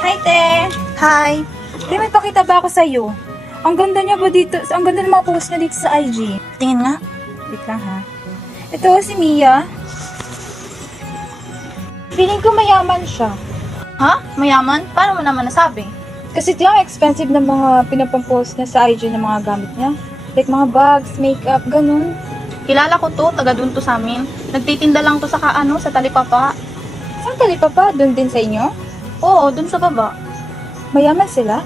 Hi, te! Hi! Te, may pakita ba ako sa'yo? Ang ganda niya ba dito? Ang ganda ng mga post niya dito sa IG. Tingin nga. Wait lang ha. Ito si Mia. Feeling ko mayaman siya. Ha? Mayaman? Paano mo naman nasabi? Kasi ang expensive na mga pinapampost niya sa IG ng mga gamit niya. Like mga bags, makeup, ganun. Kilala ko to, taga dun to sa amin. Nagtitinda lang to sa sa talipapa. Saan talipa pa? Doon din sa inyo? Oo, dun sa baba. Mayaman sila?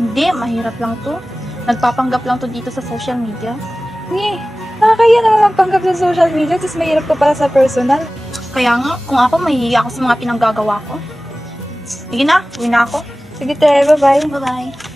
Hindi, mahirap lang to. Nagpapanggap lang to dito sa social media. Nakakaya naman magpanggap sa social media, tapos mahirap ko para sa personal. Kaya nga, kung ako, mahihiya ako sa mga pinanggagawa ko. Sige na, uwi na ako. Sige te, bye-bye. Bye-bye.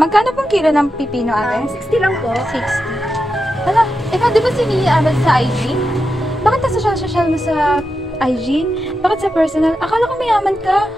Magkano pong kilo ng pipino, ate? 60 lang po. 60. Hala, ikaw di ba si Mia Abad sa IG? Bakit nasa social mo sa IG? Bakit sa personal? Akala ko mayaman ka.